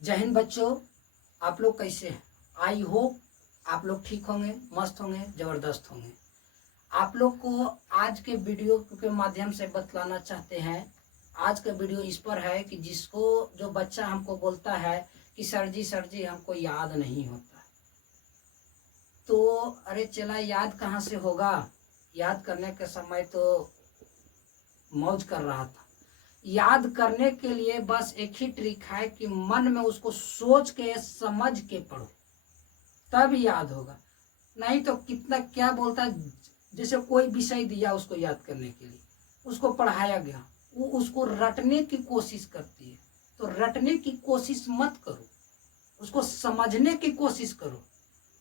जय हिंद बच्चों, आप लोग कैसे हैं? आई होप आप लोग ठीक होंगे, मस्त होंगे, जबरदस्त होंगे। आप लोग को आज के वीडियो के माध्यम से बतलाना चाहते हैं। आज का वीडियो इस पर है कि जिसको जो बच्चा हमको बोलता है कि सर जी हमको याद नहीं होता, तो अरे चला याद कहाँ से होगा। याद करने के समय तो मौज कर रहा था। याद करने के लिए बस एक ही ट्रिक है कि मन में उसको सोच के समझ के पढ़ो, तब याद होगा। नहीं तो कितना क्या बोलता है, जैसे कोई विषय दिया उसको याद करने के लिए, उसको पढ़ाया गया, वो उसको रटने की कोशिश करती है। तो रटने की कोशिश मत करो, उसको समझने की कोशिश करो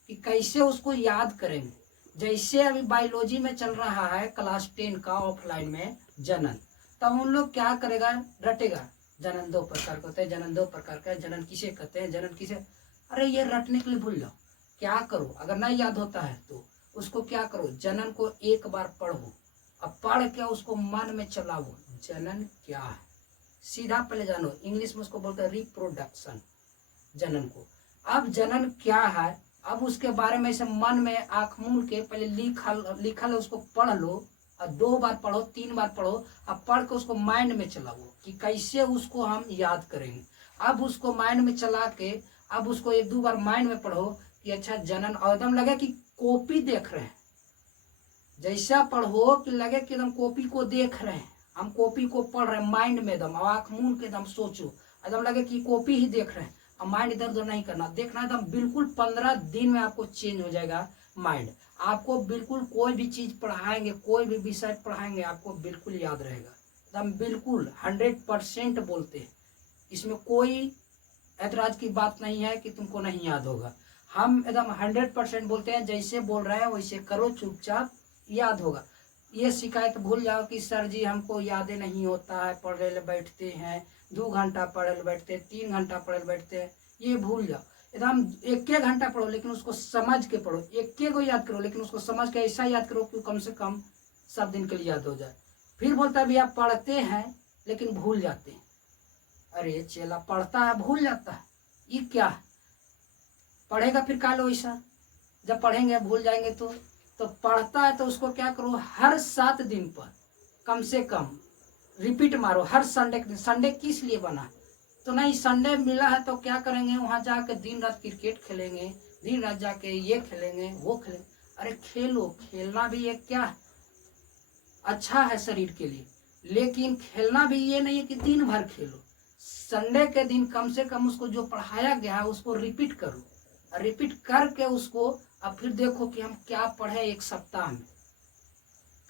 कि कैसे उसको याद करेंगे। जैसे अभी बायोलॉजी में चल रहा है क्लास 10 का ऑफलाइन में जनन, तब उन लोग क्या करेगा, रटेगा। जनन दो प्रकार का होता है, जनन दो प्रकार का है, जनन किसे कहते हैं, जनन किसे। अरे ये रटने के लिए भूल जाओ। क्या करो, अगर नहीं याद होता है तो उसको क्या करो, जनन को एक बार पढ़ो। अब पढ़ के उसको मन में चलाओ, जनन क्या है सीधा पहले जानो। इंग्लिश में उसको बोलते हैं रिप्रोडक्शन, जनन को। अब जनन क्या है, अब उसके बारे में ऐसे मन में आंख मूंद के पहले लिखल उसको पढ़ लो। और 2 बार पढ़ो, 3 बार पढ़ो। अब पढ़ के उसको माइंड में चलाओ कि कैसे उसको हम याद करेंगे। अब उसको माइंड में चला के अब उसको 1-2 बार माइंड में पढ़ो कि अच्छा जनन, और एकदम लगे कि कॉपी देख रहे हैं। जैसा पढ़ो कि लगे कि एकदम कॉपी को देख रहे हैं, हम कॉपी को पढ़ रहे हैं माइंड में। एकदम आंख मूंद के एकदम सोचो, एकदम लगे कि कॉपी ही देख रहे हैं। अब माइंड इधर उधर नहीं करना, देखना एकदम बिल्कुल 15 दिन में आपको चेंज हो जाएगा माइंड। आपको बिल्कुल कोई भी चीज पढ़ाएंगे, कोई भी विषय पढ़ाएंगे, आपको बिल्कुल याद रहेगा। एकदम बिल्कुल 100% बोलते हैं, इसमें कोई ऐतराज की बात नहीं है कि तुमको नहीं याद होगा। हम एकदम 100% बोलते हैं, जैसे बोल रहे हैं वैसे करो, चुपचाप याद होगा। ये शिकायत भूल जाओ कि सर जी हमको याद नहीं होता है, पढ़े ले बैठते हैं 2 घंटा पढ़े ले बैठते, 3 घंटा पढ़े ले बैठते हैं, ये भूल जाओ। एकदम 1-1 घंटा पढ़ो लेकिन उसको समझ के पढ़ो। 1-1 को याद करो लेकिन उसको समझ के ऐसा याद करो कि कम से कम सब दिन के लिए याद हो जाए। फिर बोलता है भैया पढ़ते हैं लेकिन भूल जाते हैं। अरे चेला पढ़ता है भूल जाता है, ये क्या है? पढ़ेगा फिर काल वैसा, जब पढ़ेंगे भूल जाएंगे तो पढ़ता है तो उसको क्या करो, हर 7 दिन पर कम से कम रिपीट मारो। हर संडे के दिन, संडे किस लिए बना है? तो नहीं संडे मिला है तो क्या करेंगे, वहां जाके दिन रात क्रिकेट खेलेंगे, दिन रात जाके ये खेलेंगे वो खेलेंगे। अरे खेलो, खेलना भी एक क्या अच्छा है शरीर के लिए, लेकिन खेलना भी ये नहीं है कि दिन भर खेलो। संडे के दिन कम से कम उसको जो पढ़ाया गया है उसको रिपीट करो, रिपीट करके उसको अब फिर देखो कि हम क्या पढ़े एक सप्ताह में।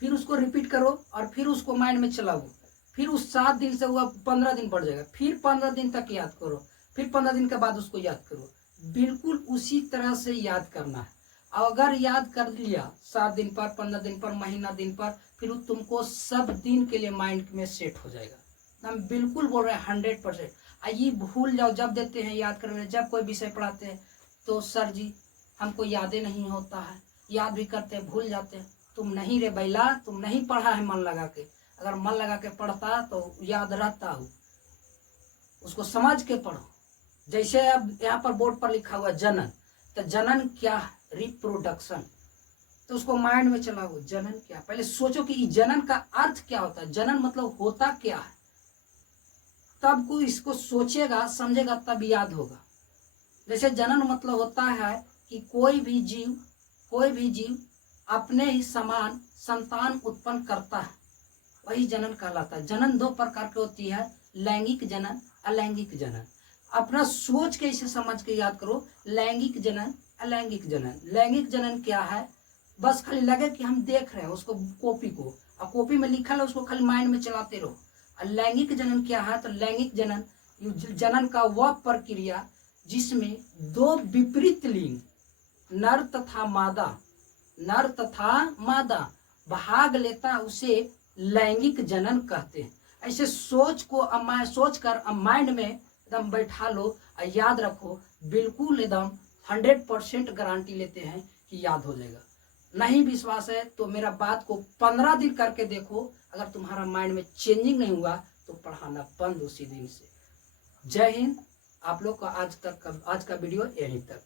फिर उसको रिपीट करो और फिर उसको माइंड में चलाओ। फिर उस 7 दिन से वो 15 दिन बढ़ जाएगा, फिर 15 दिन तक याद करो, फिर 15 दिन के बाद उसको याद करो। बिल्कुल उसी तरह से याद करना है। अगर याद कर लिया 7 दिन पर, 15 दिन पर, महीना दिन पर, फिर तुमको सब दिन के लिए माइंड में सेट हो जाएगा। हम बिल्कुल बोल रहे हैं 100%। ये भूल जाओ, जब देते हैं याद करने, जब कोई विषय पढ़ाते हैं तो सर जी हमको यादें नहीं होता है, याद भी करते हैं भूल जाते हैं। तुम नहीं रे बैला, तुम नहीं पढ़ा है मन लगा के। अगर मन लगा के पढ़ता तो याद रहता हो, उसको समझ के पढ़ो। जैसे अब यहाँ पर बोर्ड पर लिखा हुआ जनन, तो जनन क्या है, रिप्रोडक्शन। तो उसको माइंड में चलाओ, जनन क्या, पहले सोचो कि जनन का अर्थ क्या होता है, जनन मतलब होता क्या है। तब कोई इसको सोचेगा समझेगा तब याद होगा। जैसे जनन मतलब होता है कि कोई भी जीव अपने ही समान संतान उत्पन्न करता है, वही जनन कहलाता है। जनन 2 प्रकार की होती है, लैंगिक जनन, अलैंगिक जनन। अपना सोच के इसे समझ के याद करो, लैंगिक जनन, अलैंगिक जनन। लैंगिक जनन क्या है, बस खाली लगे कि हम देख रहे हैं उसको, कॉपी को, और कॉपी में लिखा है उसको खाली माइंड में चलाते रहो। और लैंगिक जनन क्या है, तो लैंगिक जनन जनन का वह प्रक्रिया जिसमें 2 विपरीत लिंग नर तथा मादा भाग लेता, उसे लैंगिक जनन कहते हैं। ऐसे सोच को सोच कर माइंड में एकदम बैठा लो और याद रखो, बिल्कुल एकदम 100% गारंटी लेते हैं कि याद हो जाएगा। नहीं विश्वास है तो मेरा बात को 15 दिन करके देखो, अगर तुम्हारा माइंड में चेंजिंग नहीं हुआ तो पढ़ाना बंद उसी दिन से। जय हिंद। आप लोग का आज का वीडियो यहीं तक।